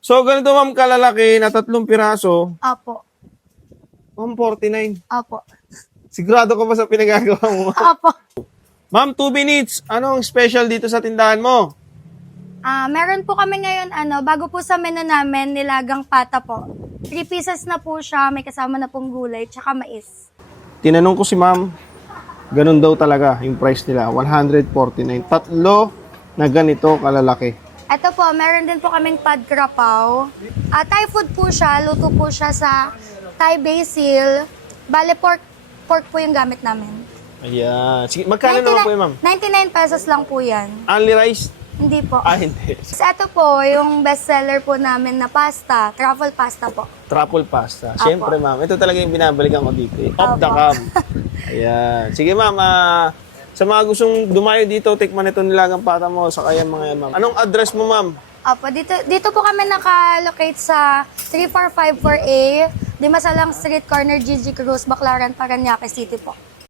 So, ganito ma'am kalalaki na tatlong piraso, Opo. ma'am 49. Opo. Sigurado ka ba sa pinagagawa mo? Opo. ma'am, 2 minutes. Anong special dito sa tindahan mo? Ah, meron po kami ngayon ano, bago po sa menu namin, nilagang pata po. Three pieces na po siya, may kasama na pong gulay, tsaka mais. Tinanong ko si ma'am, ganun daw talaga yung price nila, 149. Tatlo na ganito kalalaki. Ito po, meron din po kaming pad krapaw. Ah, Thai food po siya, luto po siya sa Thai basil. Bale, pork, pork po yung gamit namin. Ayan. Sige, magkano naman po yun, ma'am? 99 pesos lang po yan. Only rice? Hindi po. Ah, hindi. So, ito po, yung bestseller po namin na pasta, truffle pasta po. Truffle pasta. Siyempre, ma'am. Ito talaga yung binabalikan ko dito. Eh. Off the Apo. cam. Ayan. Sige, ma'am. ah, sa mga gustong dumayo dito, tikman ito nilagang pata mo sa kaya mga ma'am. Anong address mo, ma'am? Opo, dito, dito po kami naka-locate sa 3454A, Dimasalang Street Corner, GG Cruz, Baclaran, Paranaque City po.